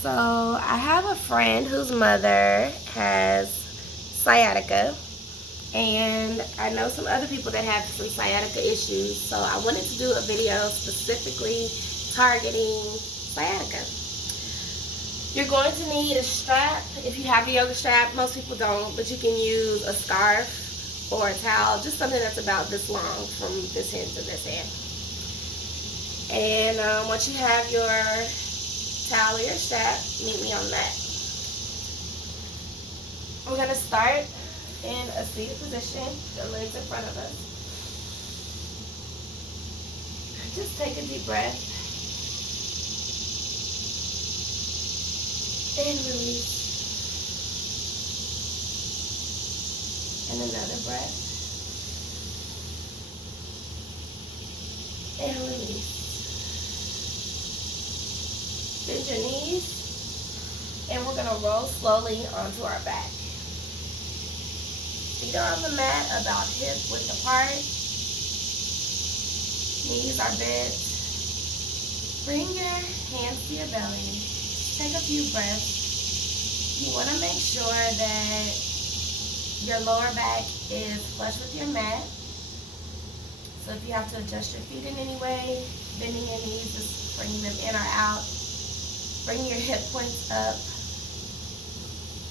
So I have a friend whose mother has sciatica, and I know some other people that have some sciatica issues. So I wanted to do a video specifically targeting sciatica. You're going to need a strap. If you have a yoga strap, most people don't, but you can use a scarf or a towel, just something that's about this long from this end to this end. And once you have your towel or your strap, meet me on that. We're going to start in a seated position, the legs in front of us. Just take a deep breath and release. And another breath and release. Bend your knees, and we're going to roll slowly onto our back. Feet are on the mat, about hip width apart. Knees are bent. Bring your hands to your belly. Take a few breaths. You want to make sure that your lower back is flush with your mat. So if you have to adjust your feet in any way, bending your knees, just bringing them in or out. Bring your hip points up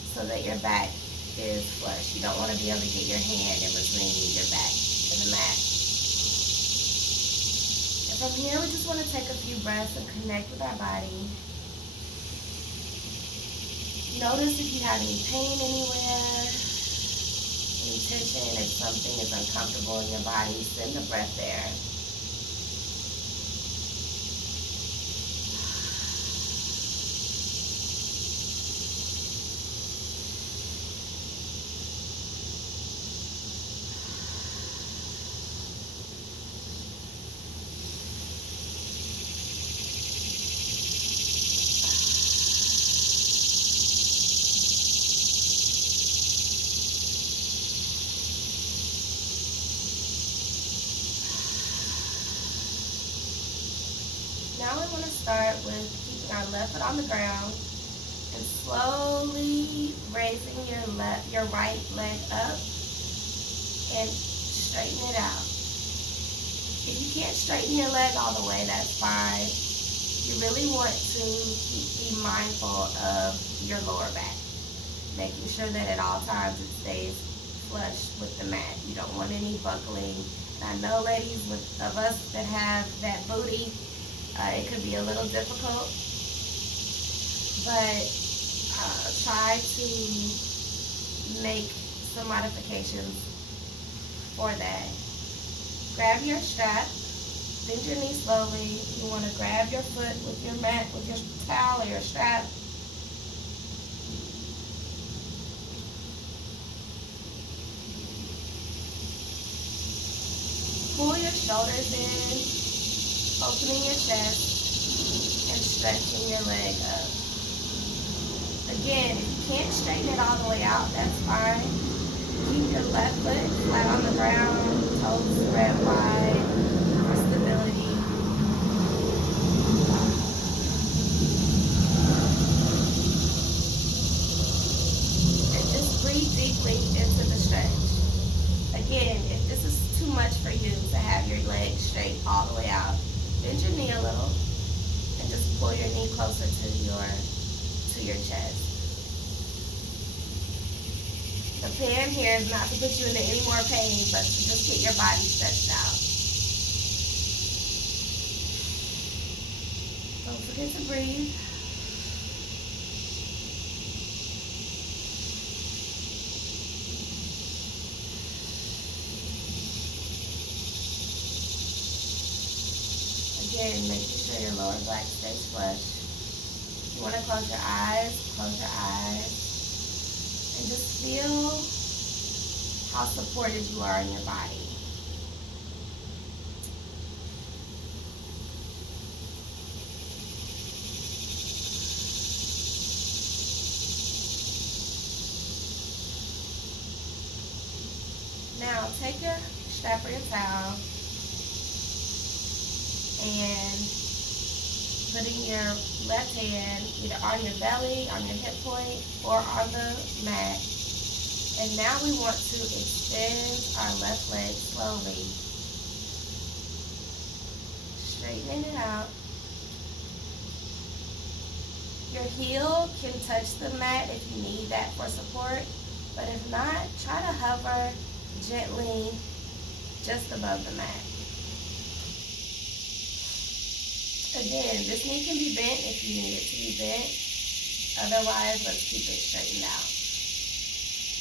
so that your back is flush. You don't want to be able to get your hand in between your back and the mat. And from here, we just want to take a few breaths and connect with our body. Notice if you have any pain anywhere, any tension, if something is uncomfortable in your body, send the breath there. Now we want to start with keeping our left foot on the ground and slowly raising your right leg up and straighten it out. If you can't straighten your leg all the way, that's fine. You really want to be mindful of your lower back, making sure that at all times it stays flush with the mat. You don't want any buckling. And I know ladies of us that have that booty, it could be a little difficult, but try to make some modifications for that. Grab your strap, bend your knee slowly. You want to grab your foot with your mat, with your towel or your strap. Pull your shoulders in, opening your chest and stretching your leg up. Again, if you can't straighten it all the way out, that's fine. Keep your left foot flat on the ground, toes spread wide for stability. And just breathe deeply into the stretch. Again, if this is too much for you to have your legs straight all the way out, bend your knee a little and just pull your knee closer to your chest. The plan here is not to put you into any more pain, but to just get your body stretched out. Don't forget to breathe. Again, making sure your lower back stays flush. You want to close your eyes, and just feel how supported you are in your body. Now take your strap or your towel and putting your left hand either on your belly, on your hip point, or on the mat. And now we want to extend our left leg slowly. Straightening it out. Your heel can touch the mat if you need that for support, but if not, try to hover gently just above the mat. Again, this knee can be bent if you need it to be bent. Otherwise, let's keep it straightened out.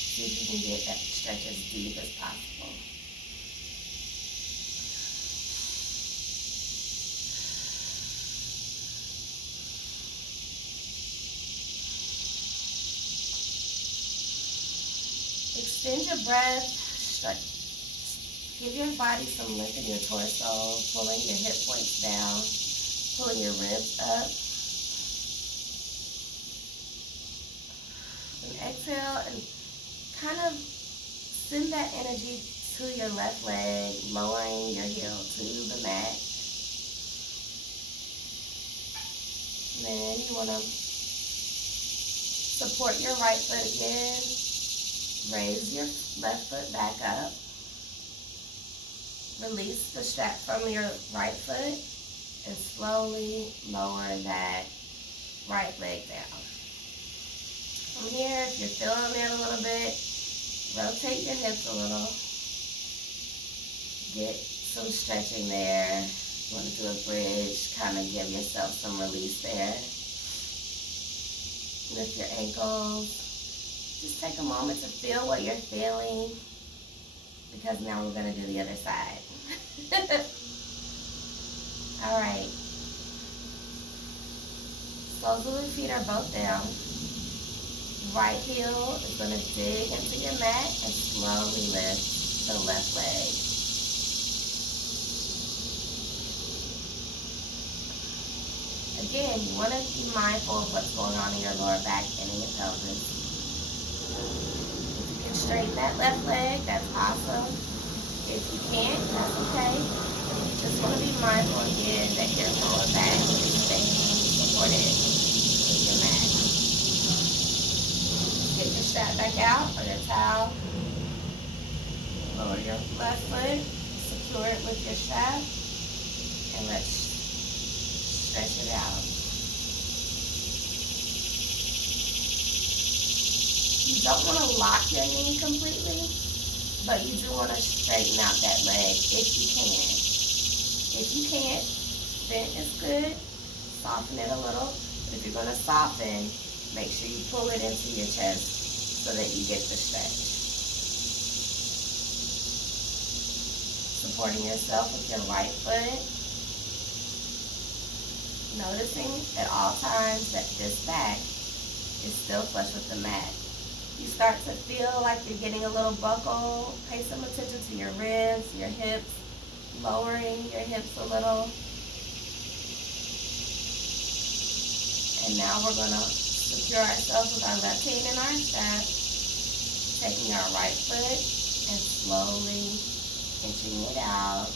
See if you can get that stretch as deep as possible. Extend your breath. Give your body some length in your torso, pulling your hip points down, pulling your ribs up. And exhale and kind of send that energy to your left leg, lowering your heel to the mat. And then you want to support your right foot again. Raise your left foot back up. Release the strap from your right foot and slowly lower that right leg down. From here, if you're feeling it a little bit, rotate your hips a little. Get some stretching there. You want to do a bridge, kind of give yourself some release there. Lift your ankles. Just take a moment to feel what you're feeling, because now we're going to do the other side. All right. Soles of the feet are both down. Right heel is going to dig into your mat and slowly lift the left leg. Again, you want to be mindful of what's going on in your lower back and in your pelvis. If you can straighten that left leg, that's awesome. If you can't, that's okay. Just want to be mindful again that your lower back is staying supported with your mat. Get your strap back out or your towel. Lower your left foot, secure it with your strap, and let's stretch it out. You don't want to lock your knee completely, but you do want to straighten out that leg if you can. If you can't, bent is good. Soften it a little. But if you're going to soften, make sure you pull it into your chest so that you get the stretch. Supporting yourself with your right foot. Noticing at all times that this back is still flush with the mat. You start to feel like you're getting a little buckle. Pay some attention to your ribs, your hips, lowering your hips a little. And now we're going to secure ourselves with our left hand in our strap, taking our right foot and slowly inching it out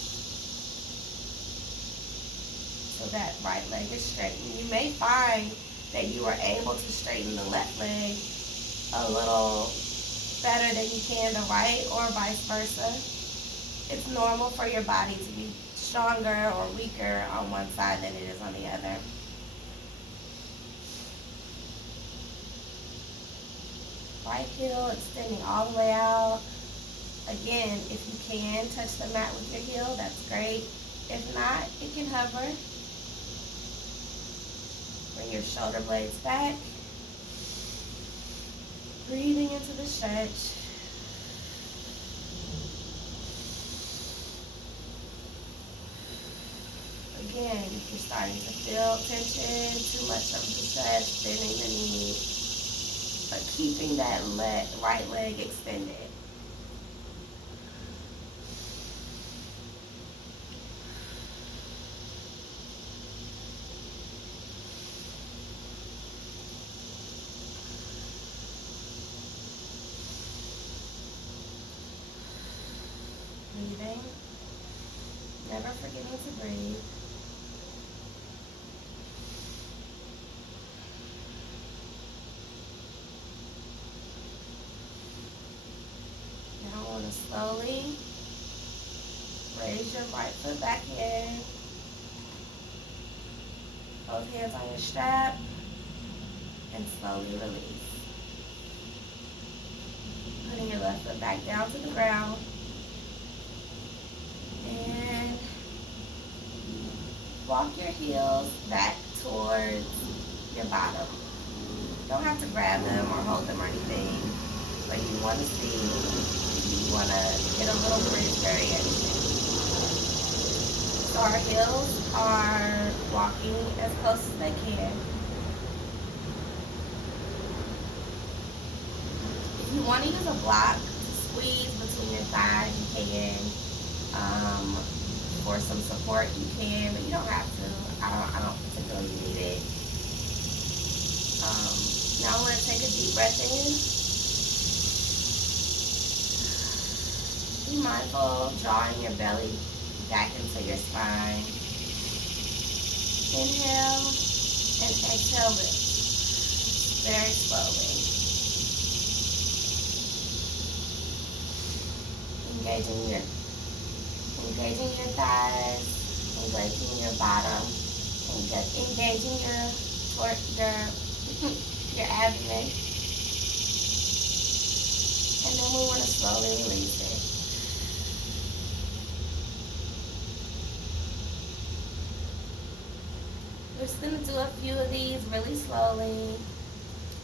so that right leg is straight. And you may find that you are able to straighten the left leg a little better than you can the right, or vice versa. It's normal for your body to be stronger or weaker on one side than it is on the other. Right heel extending all the way out. Again, if you can touch the mat with your heel, that's great. If not, it can hover. Bring your shoulder blades back. Breathing into the stretch. Again, if you're starting to feel tension, too much of the stretch, bending the knee, but keeping that right leg extended. Breathing, never forgetting to breathe. Slowly raise your right foot back in. Both hands on your strap. And slowly release. Putting your left foot back down to the ground. And walk your heels back towards your bottom. Don't have to grab them or hold them or anything, but you want to see, you want to get a little bridge variation. So our heels are walking as close as they can. If you want to use a block to squeeze between your thighs, you can. For some support, you can, but you don't have to. I don't particularly need it. Now I want to take a deep breath in. Be mindful, drawing your belly back into your spine. Inhale and exhale, lift very slowly. Engaging your thighs, engaging your bottom, engaging your abdomen, and then we want to slowly release it. We're just going to do a few of these really slowly.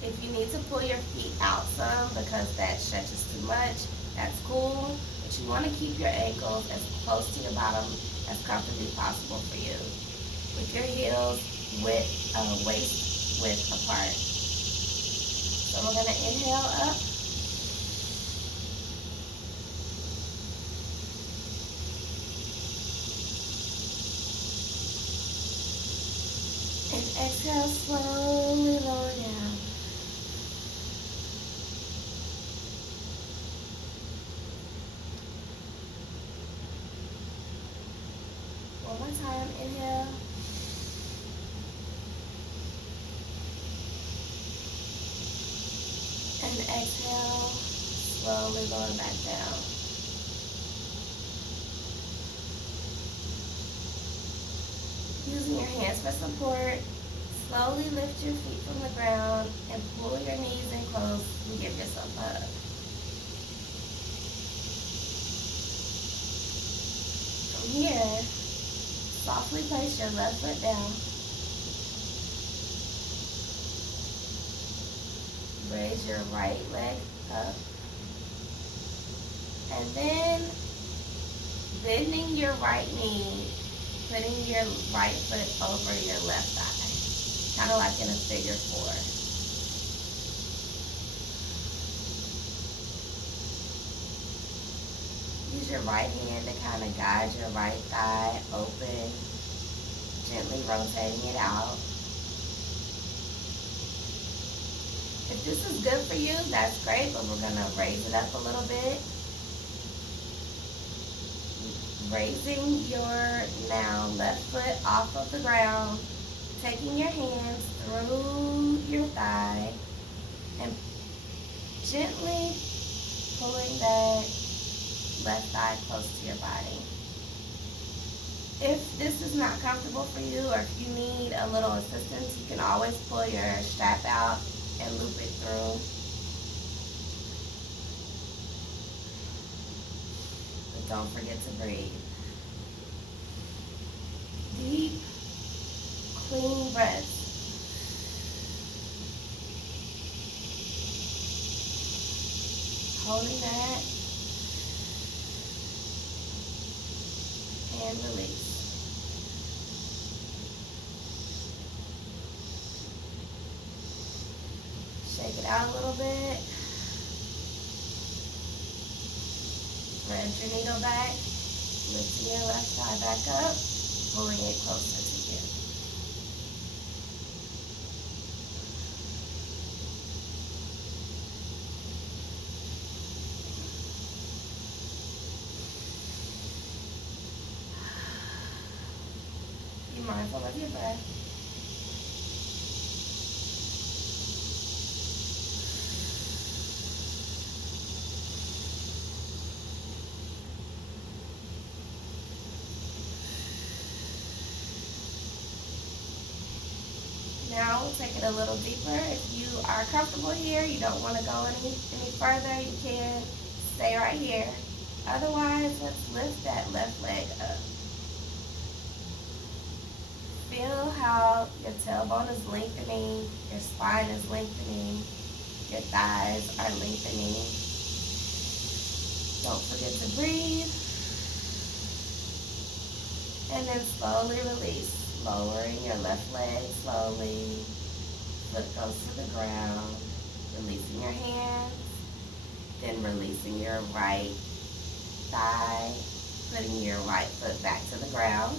If you need to pull your feet out some because that stretches too much, that's cool. But you want to keep your ankles as close to your bottom as comfortably possible for you. With your heels waist width apart. So we're going to inhale up. And exhale, slowly lower down. One more time, inhale. And exhale, slowly lower back down. Using your hands for support, slowly lift your feet from the ground and pull your knees in close and give yourself a hug. From here, softly place your left foot down. Raise your right leg up. And then bending your right knee, putting your right foot over your left thigh, kind of like in a figure four. Use your right hand to kind of guide your right thigh open, gently rotating it out. If this is good for you, that's great, but we're going to raise it up a little bit. Raising your now left foot off of the ground, taking your hands through your thigh and gently pulling that left thigh close to your body. If this is not comfortable for you, or if you need a little assistance, you can always pull your strap out and loop it through. But don't forget to breathe. Deep, clean breaths. Holding that and release. Shake it out a little bit. Thread your needle back. Lifting your left thigh back up. Pulling it closer to you. Be mindful of your breath. now we'll take it a little deeper. If you are comfortable here, you don't want to go any further, you can stay right here. Otherwise, let's lift that left leg up. Feel how your tailbone is lengthening, your spine is lengthening, your thighs are lengthening. Don't forget to breathe. And then slowly release. Lowering your left leg slowly. Foot goes to the ground. Releasing your hands. Then releasing your right thigh. Putting your right foot back to the ground.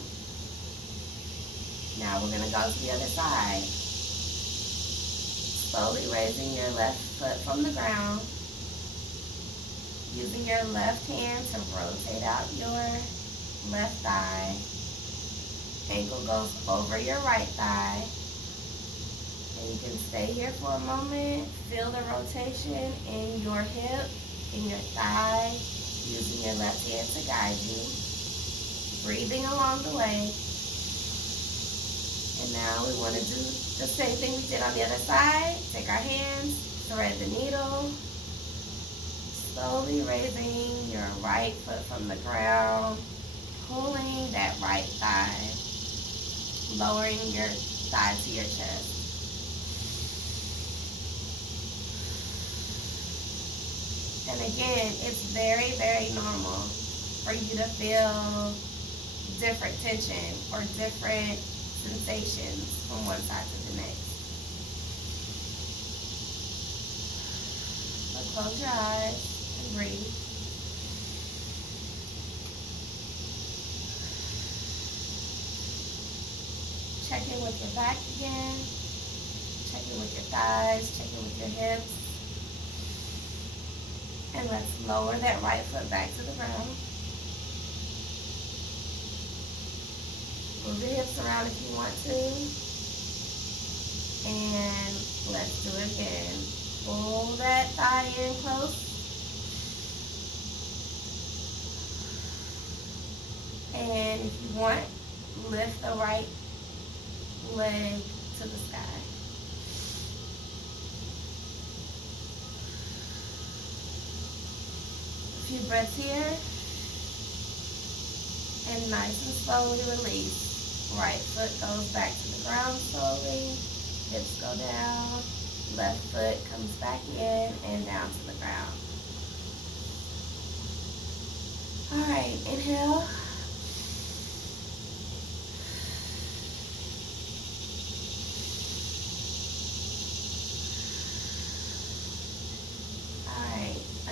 Now we're going to go to the other side. Slowly raising your left foot from the ground. Using your left hand to rotate out your left thigh. Ankle goes over your right thigh. And you can stay here for a moment. Feel the rotation in your hip, in your thigh, using your left hand to guide you. Breathing along the way. And now we want to do the same thing we did on the other side. Take our hands, thread the needle. Slowly raising your right foot from the ground. Pulling that right thigh. Lowering your thigh to your chest. And again, it's very, very normal for you to feel different tension or different sensations from one side to the next. So close your eyes and breathe. Check in with your back again. Check in with your thighs. Check in with your hips. And let's lower that right foot back to the ground. Move your hips around if you want to. And let's do it again. Pull that thigh in close. And if you want, lift the right leg to the sky. A few breaths here. And nice and slowly release. Right foot goes back to the ground slowly. Hips go down. Left foot comes back in and down to the ground. Alright, inhale.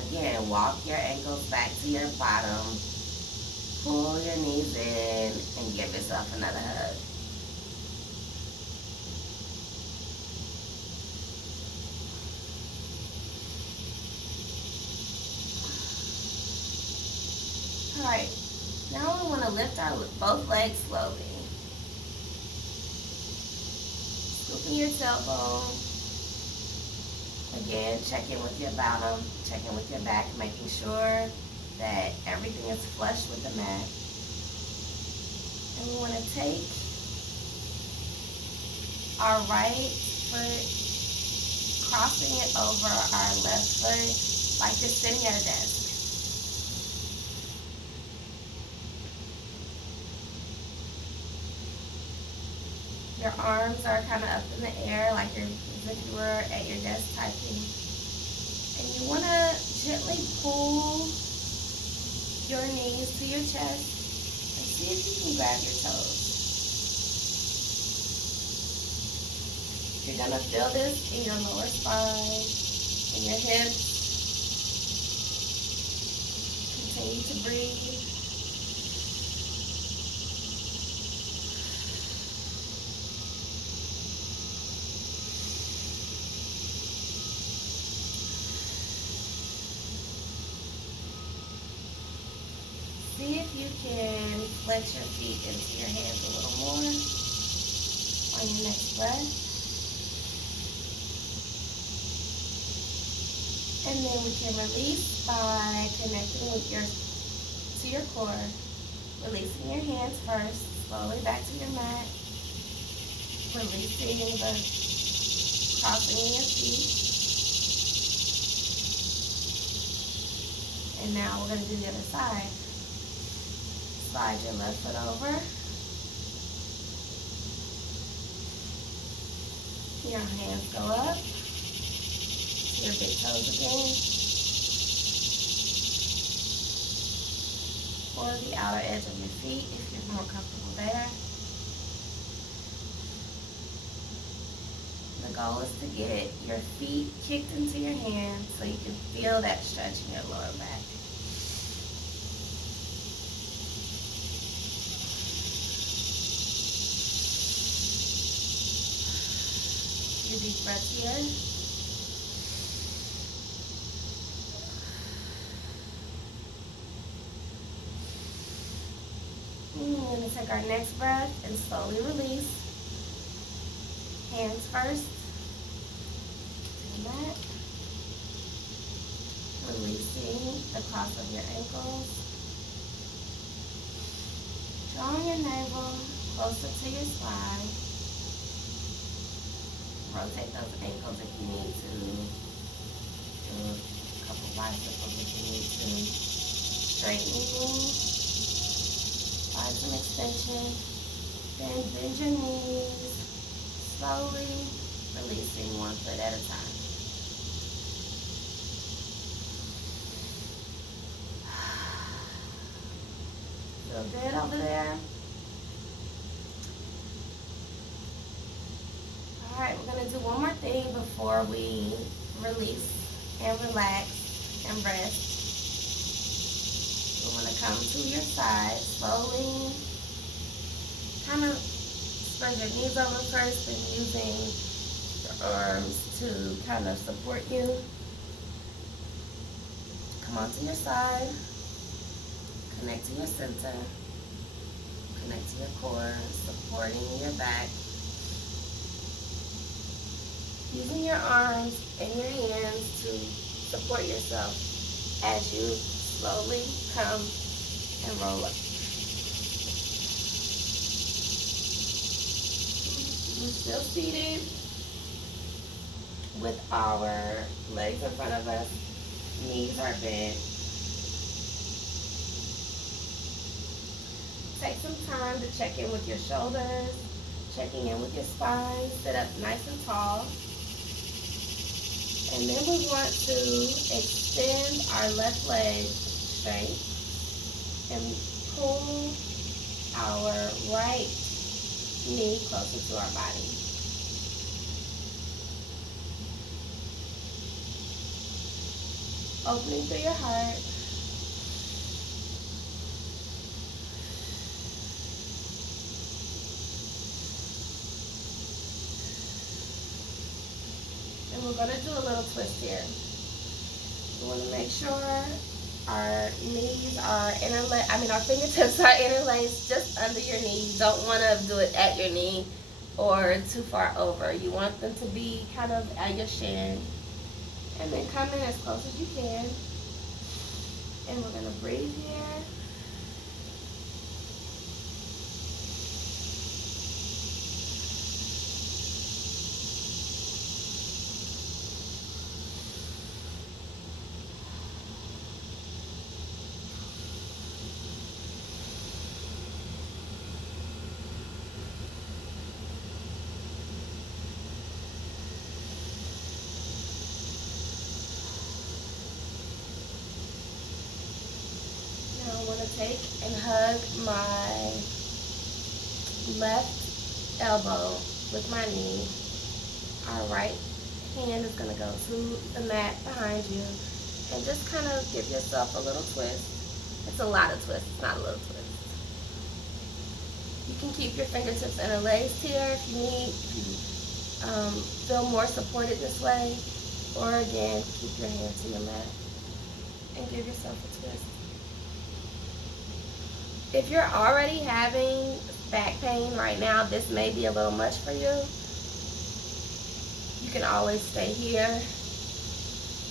Again, walk your ankles back to your bottom. Pull your knees in and give yourself another hug. Alright, now we want to lift our both legs slowly. Scooping your tailbone. Again, check in with your bottom, check in with your back, making sure that everything is flush with the mat. And we want to take our right foot, crossing it over our left foot, like you're sitting at a desk. Your arms are kind of up in the air, like as if you were at your desk typing. And you want to gently pull your knees to your chest and see if you can grab your toes. You're going to feel this in your lower spine, in your hips. Continue to breathe. See if you can flex your feet into your hands a little more on your next breath. And then we can release by connecting with to your core. Releasing your hands first, slowly back to your mat. Releasing the crossing your feet. And now we're going to do the other side. Slide your left foot over. Your hands go up to your big toes again. Or the outer edge of your feet if you're more comfortable there. The goal is to get your feet kicked into your hands so you can feel that stretch in your lower back. Your deep breath here. We're going to take our next breath and slowly release. Hands first. To the back. Releasing the cross of your ankles. Drawing your navel closer to your spine. Rotate those ankles if you need to. Do a couple bicycles if you need to. Straighten your knees. Find some extension. Then bend your knees. Slowly releasing one foot at a time. Feel good over there? Alright, we're going to do one more thing before we release and relax and rest. You want to come to your side slowly. Kind of spread your knees over first and using your arms to kind of support you. Come onto your side. Connect to your center. Connect to your core, supporting your back. Using your arms and your hands to support yourself as you slowly come and roll up. We're still seated with our legs in front of us, knees are bent. Take some time to check in with your shoulders, checking in with your spine, sit up nice and tall. And then we want to extend our left leg straight and pull our right knee closer to our body. Opening through your heart. And we're going to do a little twist here. We want to make sure our knees are our fingertips are interlaced just under your knee. You don't want to do it at your knee or too far over. You want them to be kind of at your shin. And then come in as close as you can. And we're going to breathe here. I want to take and hug my left elbow with my knee. Our right hand is going to go to the mat behind you. And just kind of give yourself a little twist. It's a lot of twist, it's not a little twist. You can keep your fingertips interlaced here if you need, if you feel more supported this way. Or again, keep your hand to your mat and give yourself a twist. If you're already having back pain right now, this may be a little much for you. You can always stay here.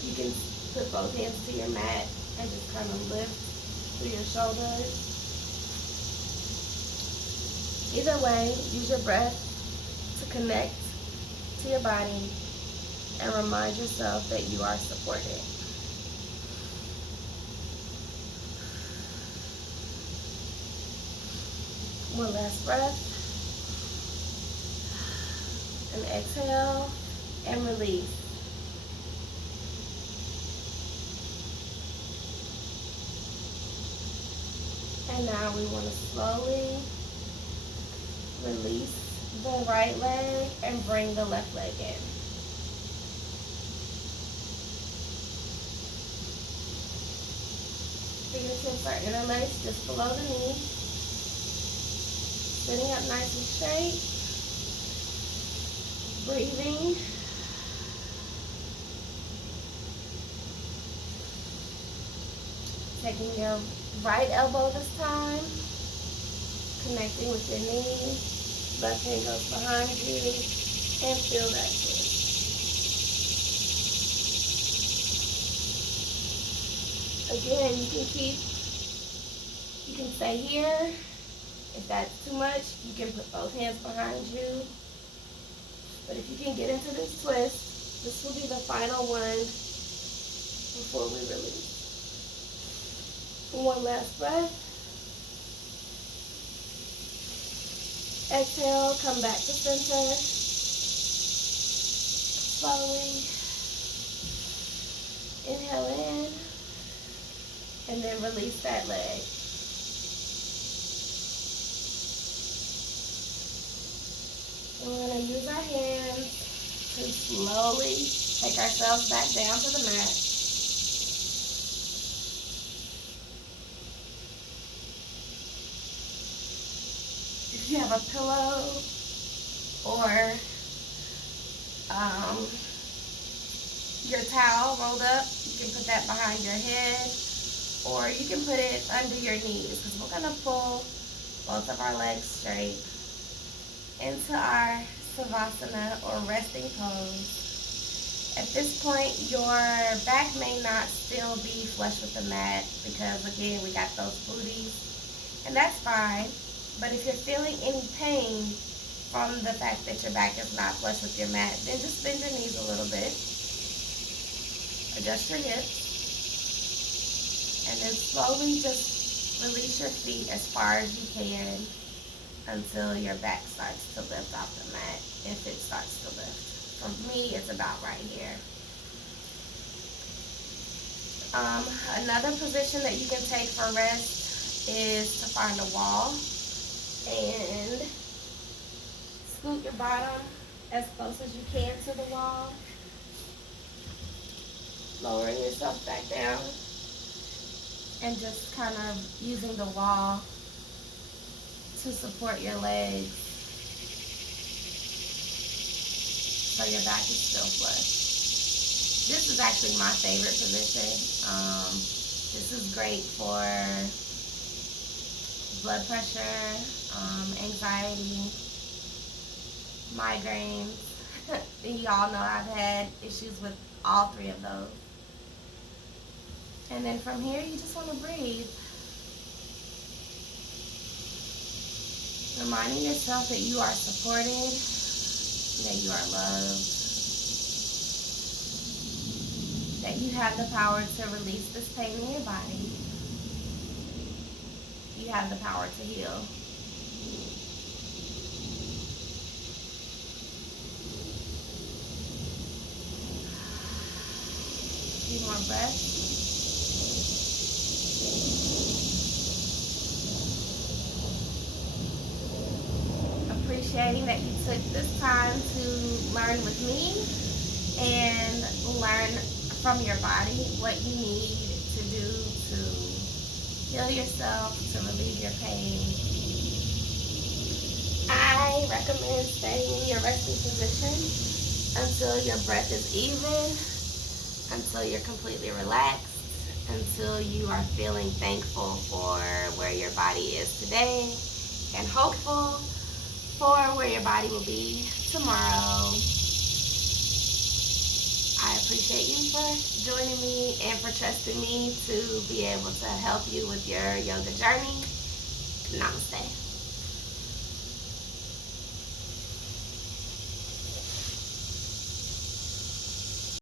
You can put both hands to your mat and just kind of lift through your shoulders. Either way, use your breath to connect to your body and remind yourself that you are supported. One last breath. And exhale and release. And now we want to slowly release the right leg and bring the left leg in. Fingertips are interlaced just below the knee. Sitting up nice and straight. Breathing. Taking your right elbow this time. Connecting with your knee. Left hand goes behind you. And feel that twist. Again, you can stay here. If that's too much, you can put both hands behind you. But if you can get into this twist, this will be the final one before we release. One last breath. Exhale, come back to center. Slowly. Inhale in. And then release that leg. And we're going to use our hands to slowly take ourselves back down to the mat. If you have a pillow or your towel rolled up, you can put that behind your head, or you can put it under your knees, because we're going to pull both of our legs straight into our Savasana or resting pose. At this point, your back may not still be flush with the mat because, again, we got those booties, and that's fine. But if you're feeling any pain from the fact that your back is not flush with your mat, then just bend your knees a little bit. Adjust your hips. And then slowly just release your feet as far as you can until your back starts to lift off the mat, if it starts to lift. For me, it's about right here. Another position that you can take for rest is to find a wall and scoot your bottom as close as you can to the wall, lowering yourself back down, and just kind of using the wall to support your legs so your back is still flush. This is actually my favorite position. This is great for blood pressure, anxiety, migraines. And you all know I've had issues with all three of those. And then from here, you just want to breathe. Reminding yourself that you are supported, that you are loved, that you have the power to release this pain in your body. You have the power to heal. A few more breaths. Appreciating that you took this time to learn with me and learn from your body what you need to do to heal yourself, to relieve your pain. I recommend staying in your resting position until your breath is even, until you're completely relaxed, until you are feeling thankful for where your body is today and hopeful for where your body will be tomorrow. I appreciate you for joining me and for trusting me to be able to help you with your yoga journey. Namaste.